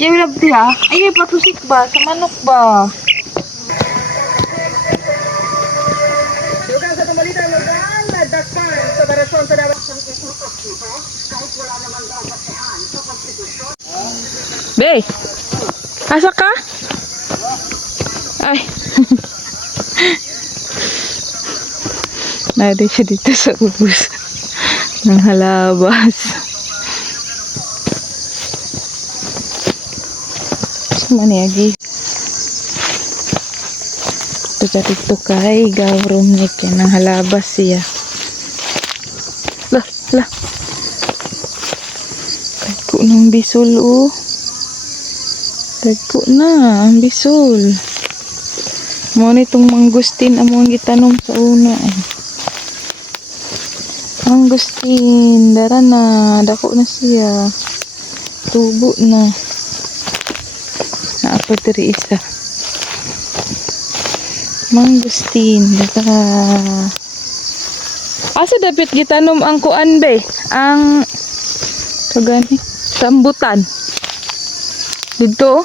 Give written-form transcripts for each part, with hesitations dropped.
Yung labdi ha? Ay, patusik ba? Sa manok ba? Dugang sa pambalita lokal, nagdakpan sa darasyon sa dapat. Be! Asa ka? Ay. Nari siya dito sa ubus ng halabas. Maniagi. Ito dito kay gawrom ni ng halabas siya. Lah, lah. Tagko ng bisol oh. Tagko na ang bisol. Mo nitong mangustin among gitanom sa una eh. Mangustin, dara na, dako na siya. Tubo na. Naapa diri isa. Mangustin, dara. Asa dapat gitanom ang kuan be? Ang tugani sambutan. Dito.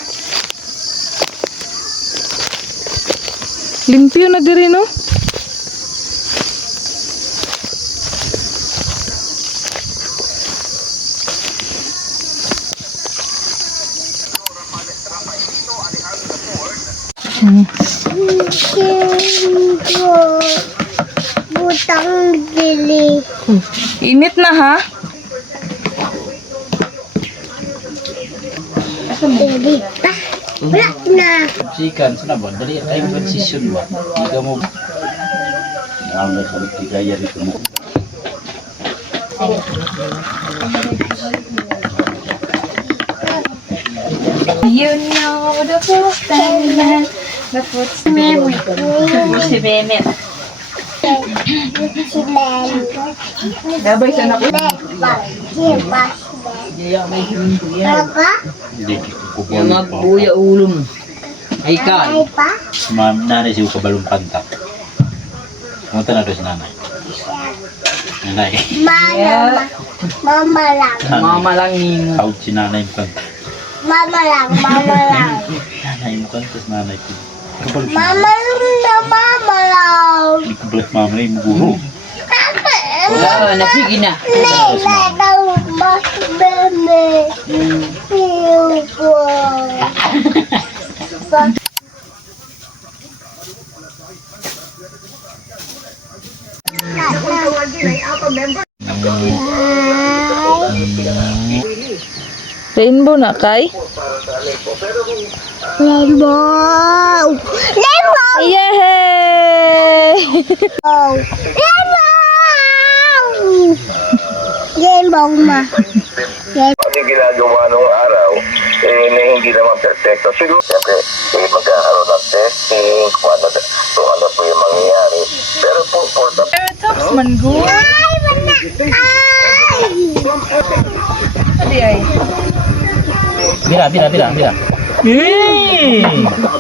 Limpyo na diri no? Butang dili. Init na ha? Dili pa. Wala na. Sikan, sana ba? Dali tayong konsisyon ba? Hindi mo... Ang nasalit kaya rito mo. You know the first time the first memory. Si Bennett. Dabay sa naku. Hindi, Yung magbuya ulo mo. Ay ka. Nanay siya kabalong pantak. Pumunta na doon si nanay. Nanay. Mama lang. Mama lang nino. Out si nanay mo kanta. Mama lang. Mama lang. Nanay mo kanta si nanay ko. Kabalong si Mama lang na mama lang. Hindi ko balat mama na yung guro. Wala na, sige na. Mas bebe. Pipo. Rainbow na kay? Rainbow. Rainbow. Yay! Rainbow ma. Ano yung ginagawa nung araw, na hindi naman perfecto. Siguro, siyempre, magkakaroon ng testing, kung ano po yung mangyayari. Pero po, for the Tops man good. Adi ay. Bira. Yay!